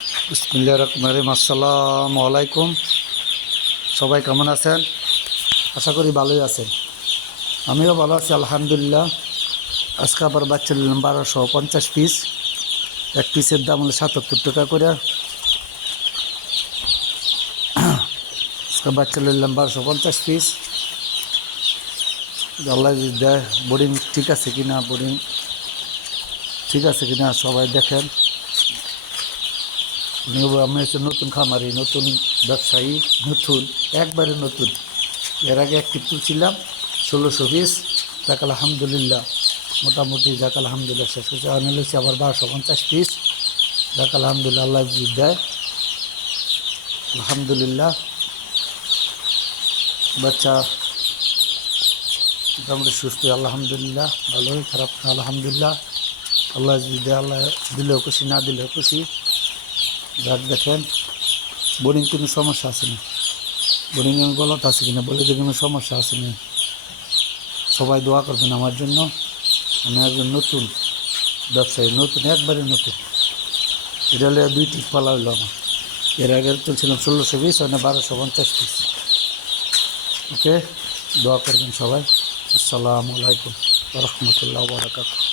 বিসমিল্লাহির রহমানির রহিম। আসসালামু আলাইকুম। সবাই কেমন আছেন? আশা করি ভালোই আছেন। আমিও ভালো আছি আলহামদুলিল্লাহ। আজকে আবার বাচ্চা নিলাম 1250 পিস। এক পিসের দাম হলো 77 টাকা করে। আজকে বাচ্চা নিলাম 1250 পিস। আল্লাহ যদি দেয়, বোর্ডিং ঠিক আছে কিনা, বোর্ডিং ঠিক আছে কিনা সবাই দেখেন। আমি হচ্ছে নতুন খামারি, নতুন ব্যবসায়ী, নতুন একবারে নতুন। এর আগে একটি তুলছিলাম 1600 পিস। যাক আলহামদুলিল্লাহ, মোটামুটি যাক আলহামদুলিল্লাহ শেষ হয়েছে। আনলেছি আবার 1250 পিস। যাক আলহামদুলিল্লাহ, আল্লাহ যদি দেয় আলহামদুলিল্লাহ। বাচ্চা মোটামুটি সুস্থ আলহামদুলিল্লাহ, ভালোই খারাপ না আলহামদুলিল্লাহ। আল্লাহ যদি দেয়, আল্লাহ দিলেও খুশি, না দিলেও খুশি। যাক দেখেন, বোরিং কোনো সমস্যা আছে না, বোরিং গলত আছে কিনা বলে যে কোনো সমস্যা আছে না। সবাই দোয়া করবেন আমার জন্য। আমি একজন নতুন ব্যবসায়ী, নতুন একবারে নতুন। এটা হলে 2 টিপ পালা হইল আমার। এর আগে তুলছিলাম 1600 পিস, মানে 1250 পিস। ওকে, দোয়া করবেন সবাই। আসসালামু আলাইকুম ওয়া রাহমাতুল্লাহি ওয়া বারাকাতুহু।